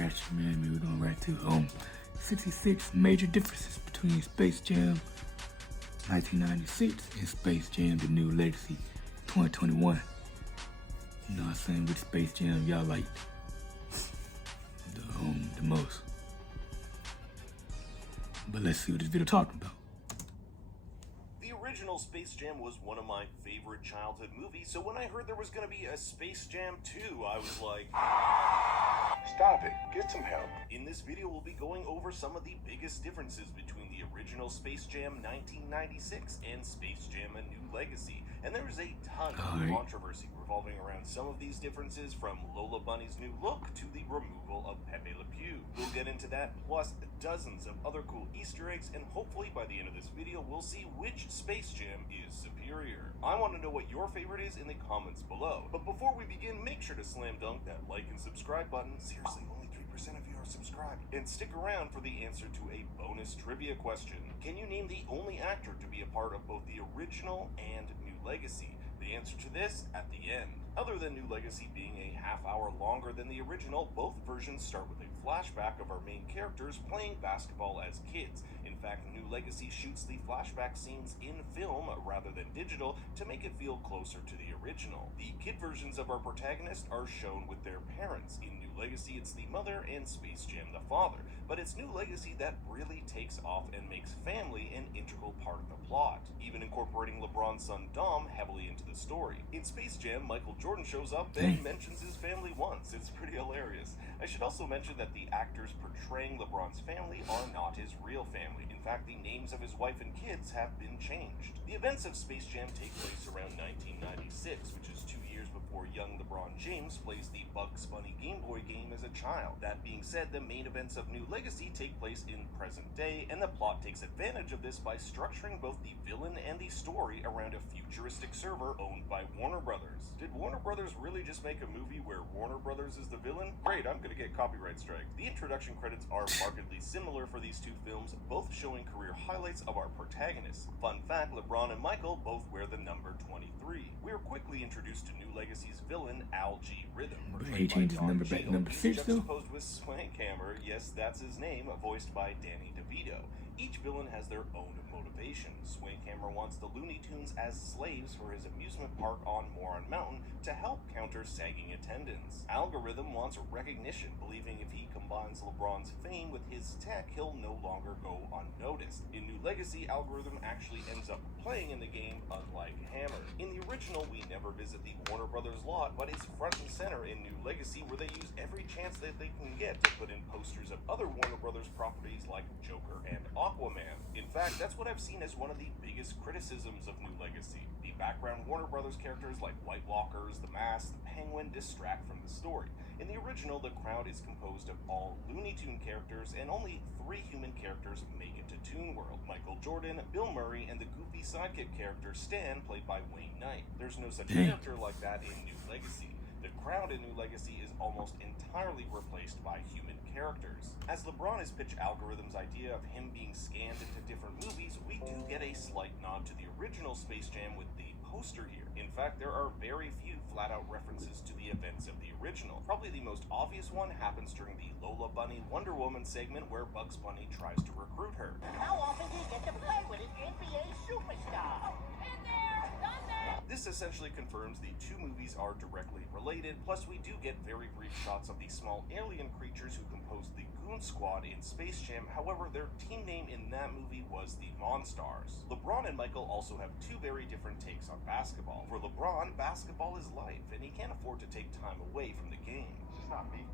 Gotcha, man. We're going right to 66 major differences between Space Jam 1996 and Space Jam: The New Legacy 2021. You know what I'm saying? Which Space Jam y'all like the most? But let's see what this video talking about. The original Space Jam was one of my favorite childhood movies, so when I heard there was going to be a Space Jam 2, I was like, stop it, get some help. In this video, we'll be going over some of the biggest differences between the original Space Jam 1996 and Space Jam: A New Legacy. And there is a ton of controversy revolving around some of these differences, from Lola Bunny's new look to the removal of Pepe Le Pew. We'll get into that, plus dozens of other cool Easter eggs, and hopefully by the end of this video, we'll see which Space Jam is superior. I want to know what your favorite is in the comments below. But before we begin, make sure to slam dunk that like and subscribe button. Seriously, only 3% of you are subscribed. And stick around for the answer to a bonus trivia question. Can you name the only actor to be a part of both the original and New Legacy? The answer to this at the end. Other than New Legacy being a half hour longer than the original, both versions start with a flashback of our main characters playing basketball as kids. In fact, New Legacy shoots the flashback scenes in film rather than digital to make it feel closer to the original. The kid versions of our protagonists are shown with their parents. In New Legacy, it's the mother, and Space Jam the father. But it's New Legacy that really takes off and makes family an integral part of the plot, even incorporating LeBron's son Dom heavily into the story. In Space Jam, Michael Jordan shows up and mentions his family once. It's pretty hilarious. I should also mention that the actors portraying LeBron's family are not his real family. In fact, the names of his wife and kids have been changed. The events of Space Jam take place around 1996, which is 2 years before young LeBron James plays the Bugs Bunny Game Boy game as a child. That being said, the main events of New Legacy take place in present day, and the plot takes advantage of this by structuring both the villain and the story around a futuristic server owned by Warner Brothers. Did Warner Brothers really just make a movie where Warner Brothers is the villain? Great, I'm gonna get copyright strike. The introduction credits are markedly similar for these two films, both showing career highlights of our protagonists. Fun fact, LeBron and Michael both wear the number 23. We are quickly introduced to New Legacy's villain, Al G. Rhythm. He changed his number back to number 6 though? Juxtaposed with Swankhammer, yes, that's his name, voiced by Danny DeVito. Each villain has their own motivation. Swankhammer wants the Looney Tunes as slaves for his amusement park on Moron Mountain to help counter sagging attendance. Algorithm wants recognition, believing if he combines LeBron's fame with his tech, he'll no longer go unnoticed. In New Legacy, Algorithm actually ends up playing in the game, unlike Hammer. In the original, we never visit the Warner Brothers lot, but it's front and center in New Legacy, where they use every chance that they can get to put in posters of other Warner Brothers properties like Joker and Aquaman. In fact, that's what I've seen as one of the biggest criticisms of New Legacy. The background Warner Brothers characters like White Walkers, the Mask, the Penguin distract from the story. In the original, the crowd is composed of all Looney Tune characters, and only 3 human characters make it to Toon World: Michael Jordan, Bill Murray, and the goofy sidekick character Stan, played by Wayne Knight. There's no such character like that in New Legacy. The crowd in New Legacy is almost entirely replaced by human characters. As LeBron has pitched Algorithm's idea of him being scanned into different movies, we do get a slight nod to the original Space Jam with the poster here. In fact, there are very few flat-out references to the events of the original. Probably the most obvious one happens during the Lola Bunny Wonder Woman segment, where Bugs Bunny tries to recruit her. How often do you get to play with an NBA superstar? Been there, done that. This essentially confirms the two movies are directly related, plus we do get very brief shots of the small alien creatures who composed the Goon Squad in Space Jam. However, their team name in that movie was the Monstars. LeBron and Michael also have two very different takes on basketball. For LeBron, basketball is life, and he can't afford to take time away from the game. It's just not me,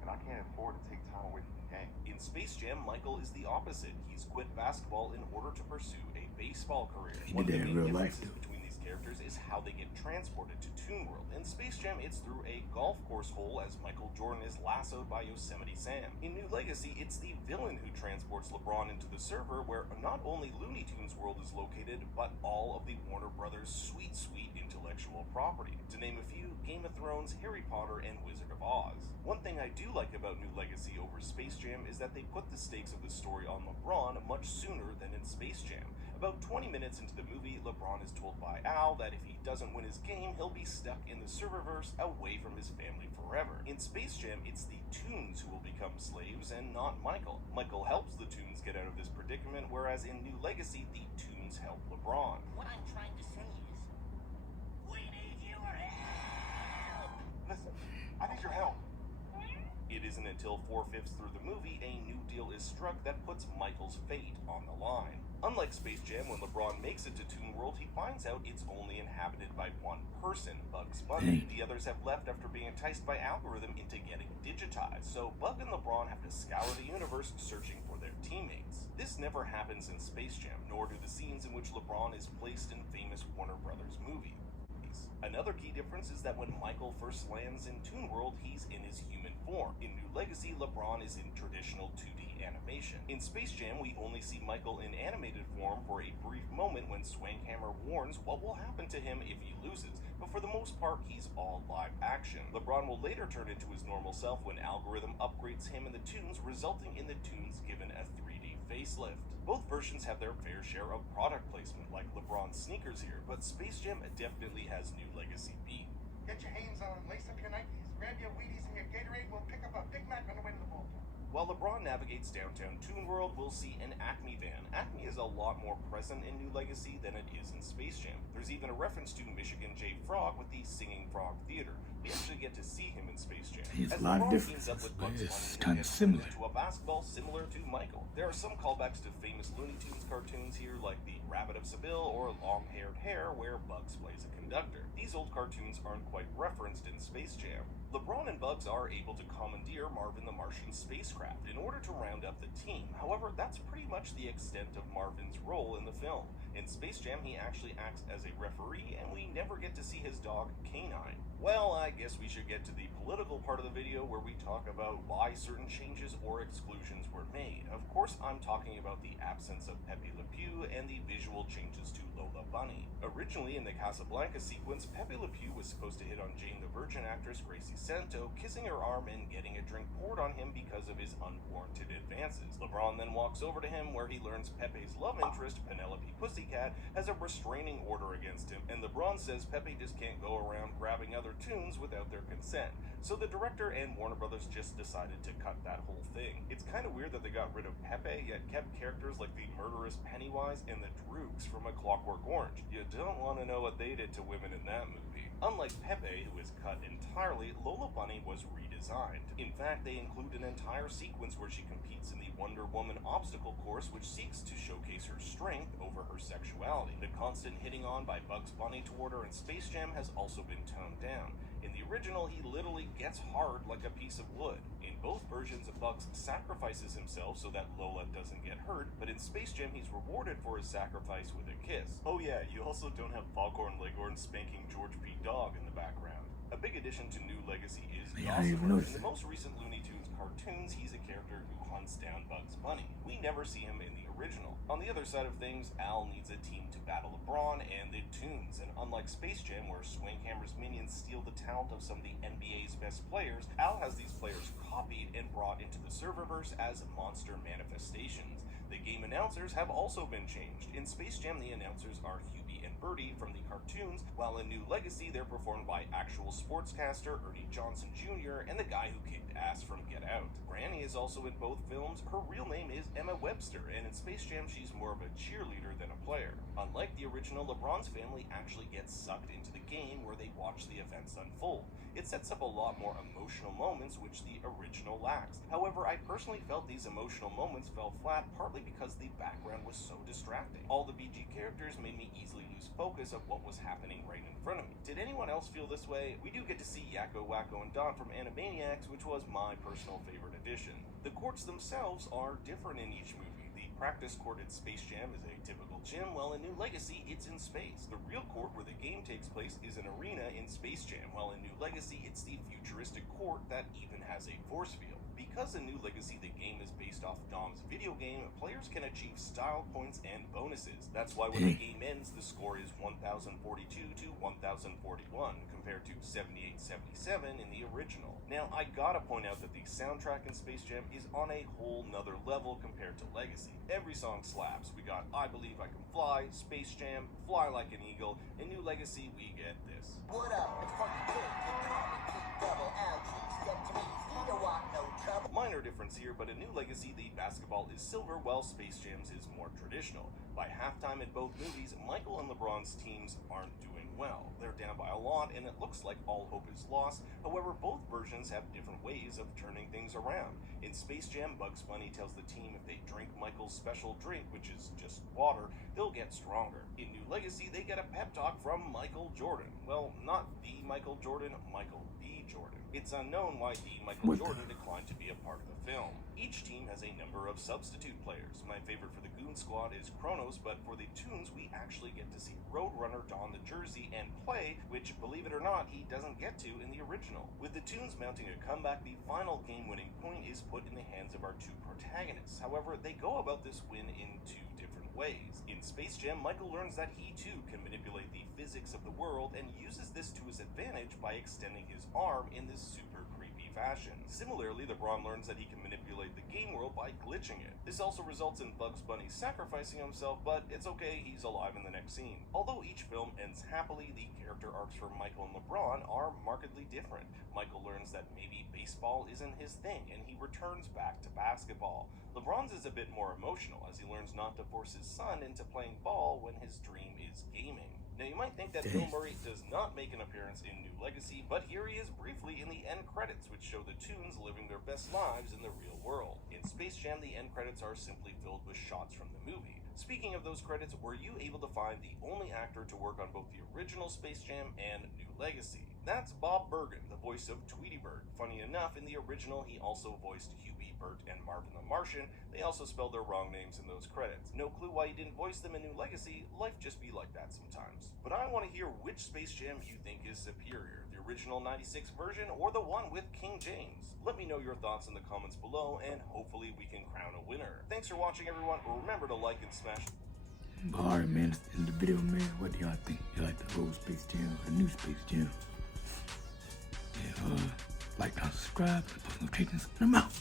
and I can't afford to take time away from the game. In Space Jam, Michael is the opposite. He's quit basketball in order to pursue a baseball career. He did that in real life too. Between these characters is how they get transported to Toon World. In Space Jam, it's through a golf course hole as Michael Jordan is lassoed by Yosemite Sam. In New Legacy, it's the villain who transports LeBron into the server, where not only Looney Tunes World is located, but all of the Warner Brothers' sweet intellectual property. To name a few: Game of Thrones, Harry Potter, and Wizard of Oz. One thing I do like about New Legacy over Space Jam is that they put the stakes of the story on LeBron much sooner than in Space Jam. About 20 minutes into the movie, LeBron is told by Al that if he doesn't win his game, he'll be stuck in the serververse away from his family forever. In Space Jam, it's the Toons who will become slaves and not Michael. Michael helps the Toons get out of this predicament, whereas in New Legacy, the Toons help LeBron. What I'm trying to say is, we need your help! Listen, I need your help. It isn't until 4/5 through the movie a new deal is struck that puts Michael's fate on the line. Unlike Space Jam, when LeBron makes it to Toon World, he finds out it's only inhabited by one person, Bugs Bunny. The others have left after being enticed by Algorithm into getting digitized, so Bug and LeBron have to scour the universe searching for their teammates. This never happens in Space Jam, nor do the scenes in which LeBron is placed in famous Warner Brothers movies. Another key difference is that when Michael first lands in Toon World, he's in his human form. In New Legacy, LeBron is in traditional 2D animation. In Space Jam, we only see Michael in animated form for a brief moment when Swankhammer warns what will happen to him if he loses, but for the most part, he's all live action. LeBron will later turn into his normal self when Algorithm upgrades him and the Toons, resulting in the Toons given a 3D facelift. Both versions have their fair share of product placement, like LeBron's sneakers here, but Space Jam definitely has New Legacy beat. Get your hands on, lace up your Nikes, grab your Wheaties and your Gatorade, we'll pick up a Big Mac on the way to the ballpark. While LeBron navigates downtown Toon World, we'll see an Acme van. Acme is a lot more present in New Legacy than it is in Space Jam. There's even a reference to Michigan J. Frog with the Singing Frog Theater. We actually get to see him in Space Jam. There's As a lot of LeBron teams up differences, with but Bugs it's Bunny, kind of similar. to a basketball similar to Michael. There are some callbacks to famous Looney Tunes cartoons here, like the Rabbit of Seville or Long-Haired Hare, where Bugs plays a conductor. These old cartoons aren't quite referenced in Space Jam. LeBron and Bugs are able to commandeer Marvin the Martian spacecraft in order to round up the team. However, that's pretty much the extent of Marvin's role in the film. In Space Jam, he actually acts as a referee, and we never get to see his dog, K9. Well, I guess we should get to the political part of the video where we talk about why certain changes or exclusions were made. Of course, I'm talking about the absence of Pepe Le Pew and the visual changes to Lola Bunny. Originally, in the Casablanca sequence, Pepe Le Pew was supposed to hit on Jane the Virgin actress Gracie Santo, kissing her arm and getting a drink poured on him because of his unwarranted advances. LeBron then walks over to him where he learns Pepe's love interest, Penelope Pussycat, has a restraining order against him, and LeBron says Pepe just can't go around grabbing other Toons without their consent. So the director and Warner Brothers just decided to cut that whole thing. It's kind of weird that they got rid of Pepe, yet kept characters like the murderous Pennywise and the Droogs from A Clockwork Orange. You don't want to know what they did to women in that movie. Unlike Pepe, who was cut entirely, Lola Bunny was redesigned. In fact, they include an entire sequence where she competes in the Wonder Woman obstacle course, which seeks to showcase her strength over her sexuality. The constant hitting on by Bugs Bunny toward her in Space Jam has also been toned down. In the original, he literally gets hard like a piece of wood. In both versions, Bugs sacrifices himself so that Lola doesn't get hurt, but in Space Jam, he's rewarded for his sacrifice with a kiss. Oh yeah, you also don't have Foghorn Leghorn spanking George P. Dog in the background. A big addition to New Legacy is Yeah, I didn't even Gossamer. notice In the that. most recent Looney Tunes cartoons, he's a character who hunts down Bugs Bunny. We never see him in the original. On the other side of things, Al needs a team to battle LeBron and the Toons, and unlike Space Jam, where Swankhammer's minions steal the talent of some of the NBA's best players, Al has these players copied and brought into the serververse as monster manifestations. The game announcers have also been changed. In Space Jam, the announcers are Hubie and Bertie from the cartoons, while in New Legacy, they're performed by actual sportscaster Ernie Johnson Jr. and the guy who kicked ass from Get Out. Granny is also in both films. Her real name is Emma Webster, and in Space Jam, she's more of a cheerleader than a player. Unlike the original, LeBron's family actually gets sucked into the game where they watch the events unfold. It sets up a lot more emotional moments, which the original lacks. However, I personally felt these emotional moments fell flat, partly because the background was so distracting. All the BG characters made me easily lose focus of what was happening right in front of me. Did anyone else feel this way? We do get to see Yakko, Wacko, and Don from Animaniacs, which was my personal favorite addition. The courts themselves are different in each movie. The practice court in Space Jam is a typical gym, while in New Legacy, it's in space. The real court where the game takes place is an arena in Space Jam, while in New Legacy, it's the futuristic court port that even has a force field. Because in New Legacy the game is based off Dom's video game, players can achieve style points and bonuses. That's why when the game ends, the score is 1042 to 1041, compared to 7877 in the original. Now, I gotta point out that the soundtrack in Space Jam is on a whole nother level compared to Legacy. Every song slaps. We got I Believe I Can Fly, Space Jam, Fly Like an Eagle. In New Legacy, we get this. What up? It's Funky Kid. You call me T-double-L-G. Step to me, you don't want no trouble. Minor difference here, but in New Legacy, the basketball is silver, while Space Jam's is more traditional. By halftime in both movies, Michael and LeBron's teams aren't doing well. They're down by a lot, and it looks like all hope is lost. However, both versions have different ways of turning things around. In Space Jam, Bugs Bunny tells the team if they drink Michael's special drink, which is just water, they'll get stronger. In New Legacy, they get a pep talk from Michael Jordan. Well, not the Michael Jordan, Michael B. Jordan. It's unknown why the Michael Jordan declined to be a part of the film. Each team has a number of substitute players. My favorite for the Goon Squad is Kronos, but for the Toons, we actually get to see Roadrunner don the jersey and play, which, believe it or not, he doesn't get to in the original. With the Toons mounting a comeback, the final game-winning point is put in the hands of our two protagonists. However, they go about this win in two different ways. In Space Jam, Michael learns that he too can manipulate the physics of the world and uses this to his advantage by extending his arm in this super creepy fashion. Similarly, LeBron learns that he can manipulate the game world by glitching it. This also results in Bugs Bunny sacrificing himself, but it's okay, he's alive in the next scene. Although each film ends happily, the character arcs for Michael and LeBron are markedly different. Michael learns that maybe baseball isn't his thing, and he returns back to basketball. LeBron's is a bit more emotional, as he learns not to force his son into playing ball when his dream is gaming. Now, you might think that Bill Murray does not make an appearance in New Legacy, but here he is briefly in the end credits, which show the Toons living their best lives in the real world. In Space Jam, the end credits are simply filled with shots from the movie. Speaking of those credits, were you able to find the only actor to work on both the original Space Jam and New Legacy? That's Bob Bergen, the voice of Tweety Bird. Funny enough, in the original, he also voiced Hubie, Bert, and Marvin the Martian. They also spelled their wrong names in those credits. No clue why he didn't voice them in New Legacy. Life just be like that sometimes. But I want to hear which Space Jam you think is superior, the original 96 version or the one with King James. Let me know your thoughts in the comments below, and hopefully we can crown a winner. Thanks for watching, everyone. Remember to like and smash. Alright, man, in the video, man, what do y'all think? You like the old Space Jam or the new Space Jam? Yeah, like, subscribe, and post notifications, and I'm out.